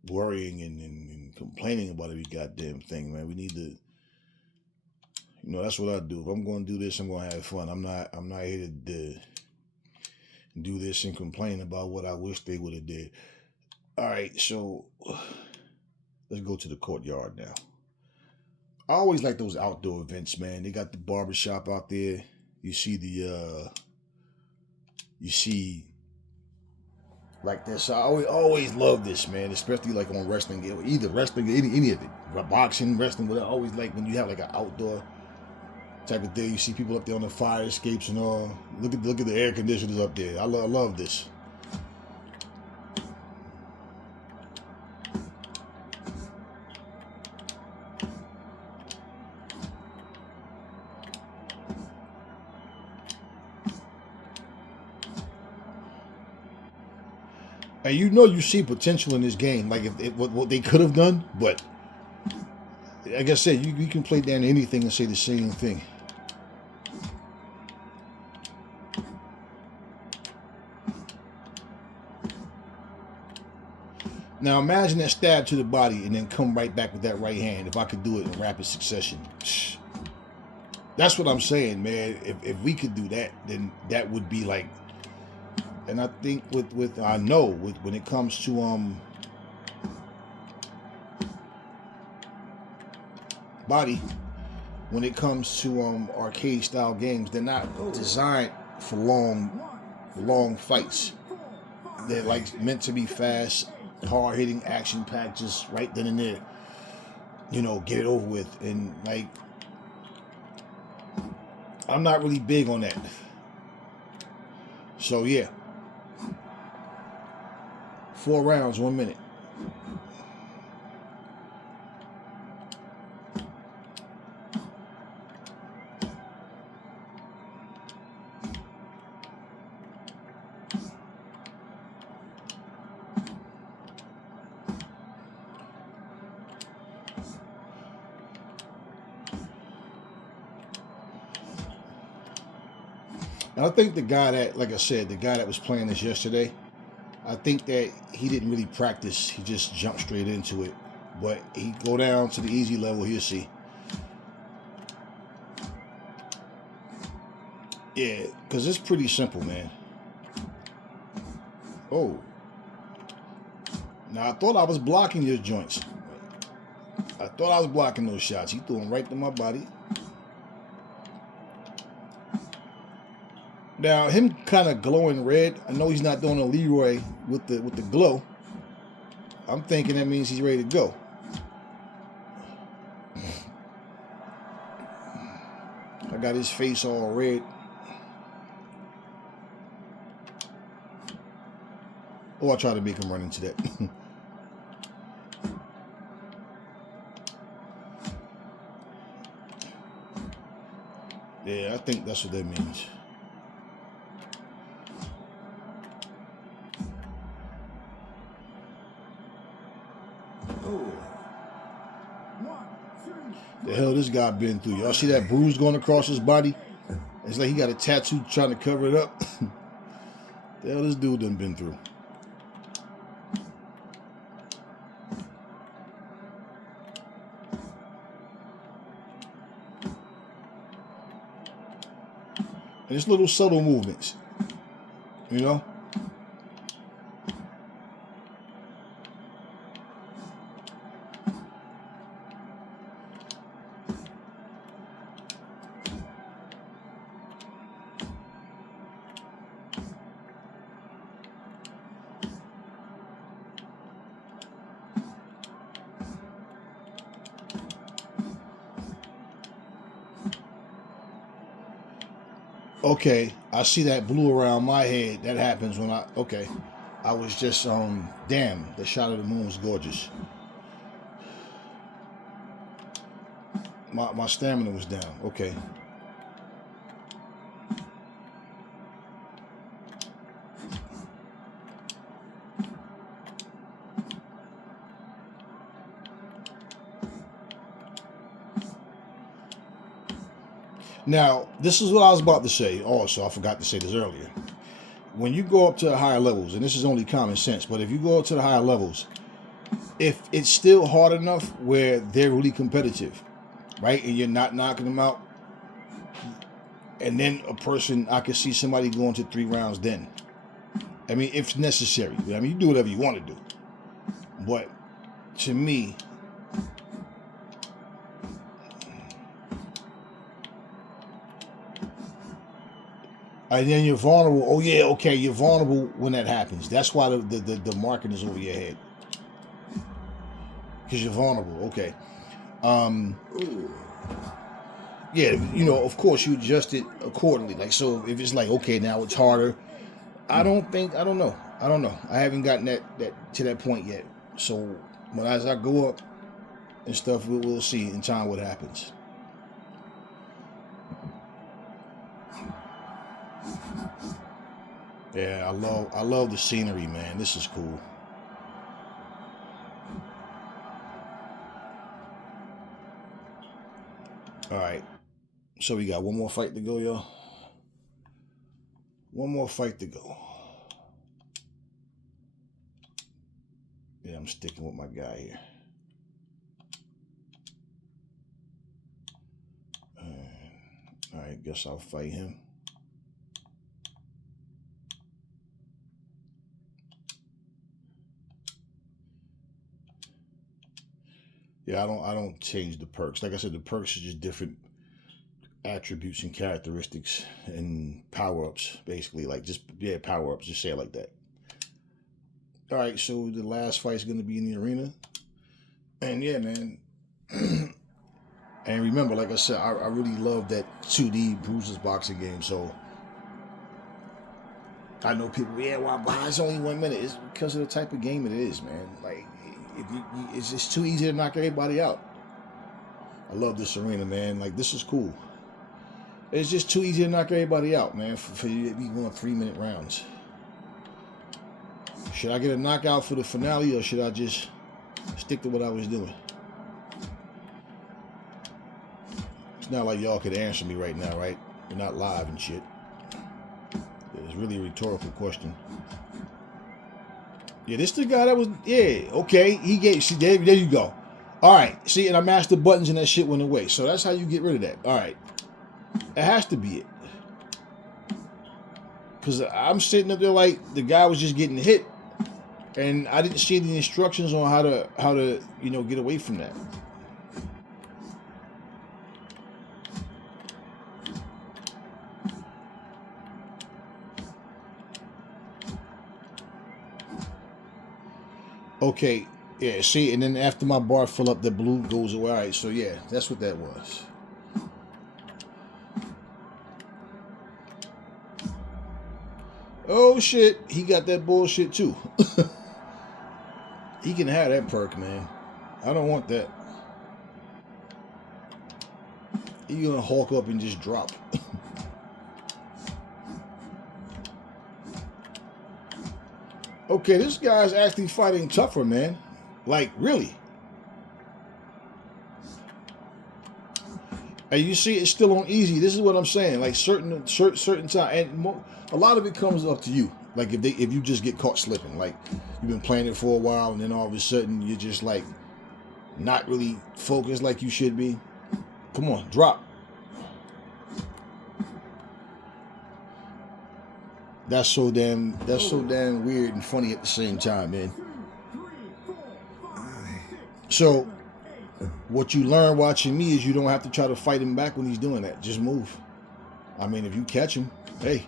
worrying and complaining about every goddamn thing, man. We need to, that's what I do. If I'm going to do this, I'm going to have fun. I'm not here to do this and complain about what I wish they would have did. All right, so let's go to the courtyard now. I always like those outdoor events, man. They got the barbershop out there. You see like this. I always love this, man. Especially like on wrestling, either wrestling, any of it, boxing, wrestling. But I always like when you have like an outdoor type of thing. You see people up there on the fire escapes and all. Look at the air conditioners up there. I love this. And you see potential in this game, like if what they could have done, but like I said, you can play down anything and say the same thing. Now imagine that stab to the body and then come right back with that right hand. If I could do it in rapid succession. That's what I'm saying, man. If we could do that, then that would be like. And I think when it comes to body, when it comes to arcade style games, they're not designed for long fights. They're like meant to be fast, hard hitting, action packed, just right then and there. Get it over with. And like, I'm not really big on that. So yeah. 4 rounds, 1 minute. And I think the guy that, like I said, the guy that was playing this yesterday, I think that he didn't really practice. He just jumped straight into it. But he go down to the easy level, he'll see. Yeah, because it's pretty simple, man. Oh. Now, I thought I was blocking your joints. I thought I was blocking those shots. He threw them right to my body. Now, him kind of glowing red. I know he's not doing a Leroy with the glow. I'm thinking that means he's ready to go. I got his face all red. Oh, I try to make him run into that. Yeah, I think that's what that means. The hell this guy been through? Y'all see that bruise going across his body? It's like he got a tattoo trying to cover it up. The hell this dude done been through? And it's little subtle movements, you know? Okay, I see that blue around my head. That happens when I was just, damn, the shot of the moon was gorgeous. My stamina was down. Okay. Now, this is what I was about to say. Also, I forgot to say this earlier. When you go up to the higher levels, and this is only common sense, but if you go up to the higher levels, if it's still hard enough where they're really competitive, right, and you're not knocking them out, and then a person, I could see somebody going to 3 rounds then. I mean, if necessary. I mean, you do whatever you want to do. But to me, and then you're vulnerable. Oh yeah, okay, you're vulnerable when that happens. That's why the marking is over your head. Because you're vulnerable, okay. Yeah, you know, of course you adjust it accordingly. Like, so if it's like, okay, now it's harder. I don't know. I haven't gotten that to that point yet. So as I go up and stuff, we'll see in time what happens. Yeah, I love the scenery, man. This is cool. All right. So we got one more fight to go, y'all. One more fight to go. Yeah, I'm sticking with my guy here. All right, guess I'll fight him. Yeah, I don't change the perks. Like I said, the perks are just different attributes and characteristics and power-ups, basically. Like, just, yeah, power-ups, just say it like that. All right, so the last fight's going to be in the arena. And yeah, man. And remember, like I said, I really love that 2D Bruises boxing game. So I know people, yeah, why it's only 1 minute? It's because of the type of game it is, man. Like, it's just too easy to knock everybody out. I love this arena, man. Like, this is cool. It's just too easy to knock everybody out, man, for you to be going 3-minute rounds. Should I get a knockout for the finale, or should I just stick to what I was doing? It's not like y'all could answer me right now, right? You're not live and shit. It's really a rhetorical question. Yeah, this the guy that was, yeah, okay. He gave, see, there you go. All right, see, and I mashed the buttons and that shit went away. So that's how you get rid of that. All right. It has to be it. Because I'm sitting up there like the guy was just getting hit. And I didn't see any instructions on how to get away from that. Okay, yeah, see, and then after my bar fill up, the blue goes away. All right, so yeah, that's what that was. Oh shit, he got that bullshit too. He can have that perk, man. I don't want that. He gonna hulk up and just drop. Okay, this guy's actually fighting tougher, man. Like, really. And you see, it's still on easy. This is what I'm saying. Like certain time, and a lot of it comes up to you. Like if you just get caught slipping, like you've been playing it for a while, and then all of a sudden you're just like not really focused like you should be. Come on, drop. That's so damn weird and funny at the same time, man. So what you learn watching me is you don't have to try to fight him back when he's doing that. Just move. I mean, if you catch him, hey.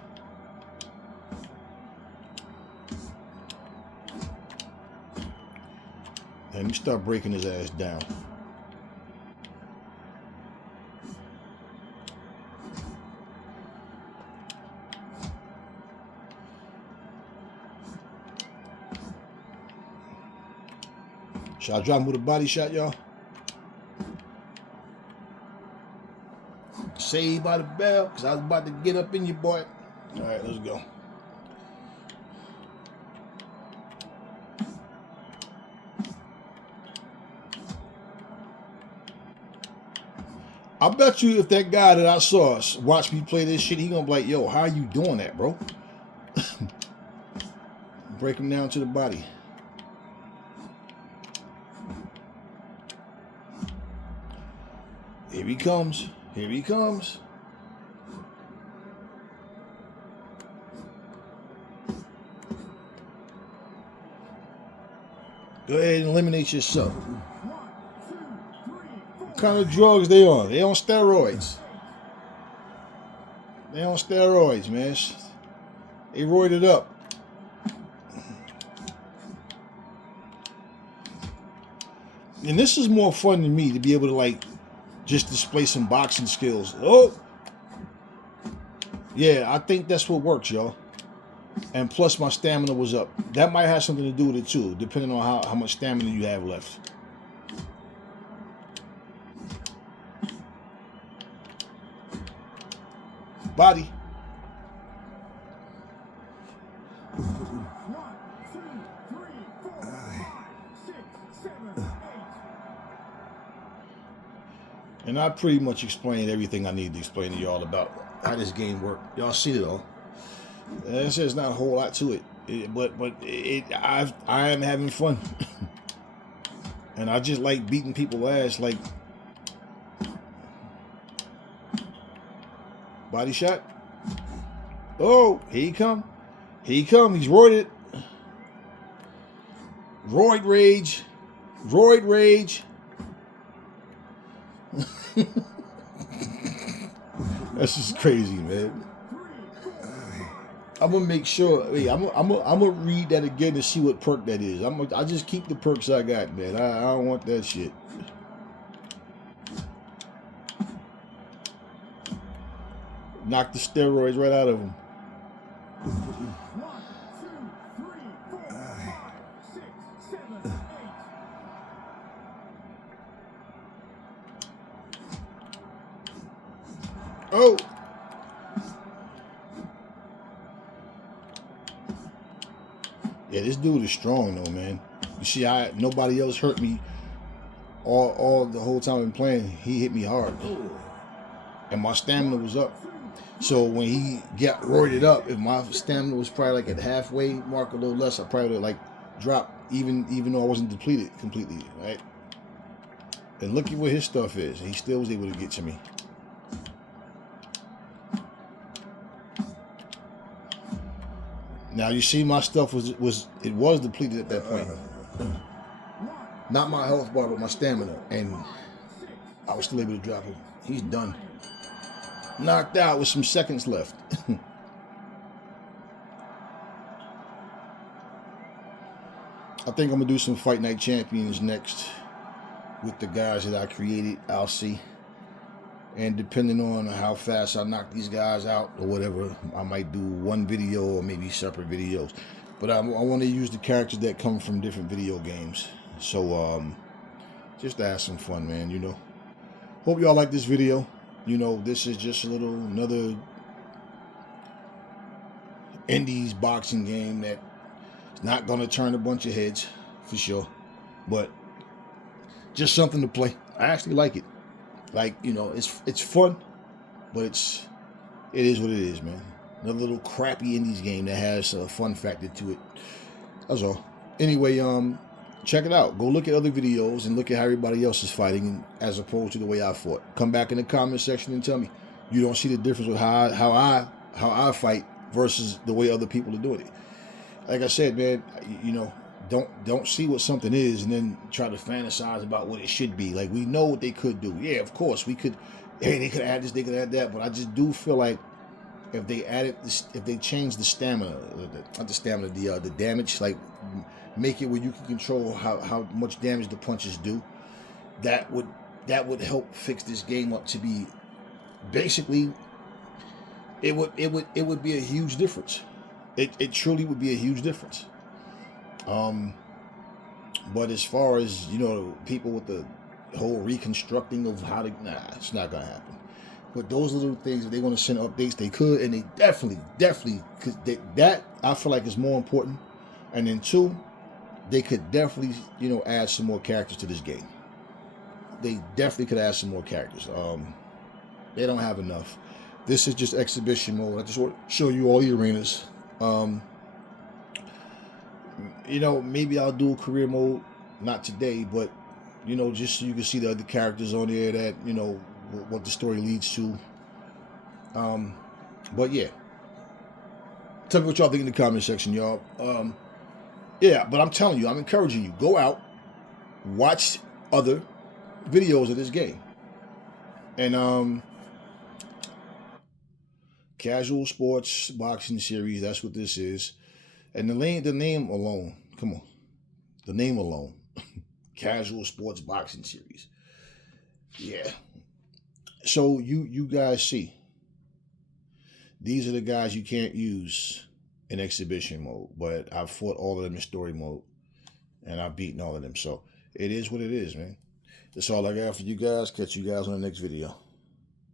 And you start breaking his ass down. Should I drop him with a body shot, y'all? Saved by the bell, because I was about to get up in you, boy. All right, let's go. I bet you if that guy that I saw watch me play this shit, he gonna be like, yo, how are you doing that, bro? Break him down to the body. Here he comes. Here he comes. Go ahead and eliminate yourself. What kind of drugs they on? They on steroids. They on steroids, man. They roided up. And this is more fun to me to be able to like just display some boxing skills. Oh, yeah, I think that's what works, y'all. And plus my stamina was up. That might have something to do with it too, depending on how much stamina you have left. Body. And I pretty much explained everything I need to explain to y'all about how this game works. Y'all see it all. There's not a whole lot to it, but I am having fun, and I just like beating people's ass. Like body shot. Oh, here he come. Here he come. He's roided. Roid rage. Roid rage. That's just crazy, man. I'm gonna make sure. Hey, I'm gonna read that again to see what perk that is. I just keep the perks I got, man. I don't want that shit. Knock the steroids right out of him. 1, 2, 3, 4, 5, 6, 7, 8. Oh. Yeah, this dude is strong though, man. You see, nobody else hurt me all the whole time I've been playing. He hit me hard, and my stamina was up. So when he got roided up, if my stamina was probably like at halfway mark, a little less, I probably would have like drop, even though I wasn't depleted completely, right? And look at where his stuff is. He still was able to get to me. Now you see my stuff was depleted at that point. Not my health bar, but my stamina. And I was still able to drop him. He's done. Knocked out with some seconds left. I think I'm going to do some Fight Night Champions next with the guys that I created. I'll see. And depending on how fast I knock these guys out or whatever, I might do one video or maybe separate videos. But I want to use the characters that come from different video games. So, just to have some fun, man, you know. Hope y'all like this video. You know, this is just another indies boxing game that is not going to turn a bunch of heads, for sure. But just something to play. I actually like it. Like, you know, it's fun, but it is what it is, man. Another little crappy indies game that has a fun factor to it. That's all. Anyway, check it out. Go look at other videos and look at how everybody else is fighting as opposed to the way I fought. Come back in the comment section and tell me you don't see the difference with how I fight versus the way other people are doing it. Like I said, man, you know, don't see what something is and then try to fantasize about what it should be. Like, we know what they could do. Yeah, of course we could. Hey, they could add this, they could add that. But I just do feel like if they added this, if they changed the stamina, not the stamina, the damage, like make it where you can control how much damage the punches do, that would help fix this game up to be basically. It would be a huge difference. It truly would be a huge difference. But as far as, you know, people with the whole reconstructing of how to, it's not gonna happen. But those little things, if they want to send updates, they could, and they definitely, because that I feel like is more important. And then two, they could definitely, you know, add some more characters to this game. They definitely could add some more characters. They don't have enough. This is just exhibition mode. I just want to show you all the arenas. You know, maybe I'll do a career mode, not today, but, you know, just so you can see the other characters on there that, you know, what the story leads to. But yeah, tell me what y'all think in the comment section, y'all. Yeah, but I'm telling you, I'm encouraging you, go out, watch other videos of this game. And Casual Sports Boxing Series, that's what this is. And the name alone, come on, the name alone, Casual Sports Boxing Series. Yeah. So you guys see, these are the guys you can't use in exhibition mode, but I've fought all of them in story mode, and I've beaten all of them. So it is what it is, man. That's all I got for you guys. Catch you guys on the next video.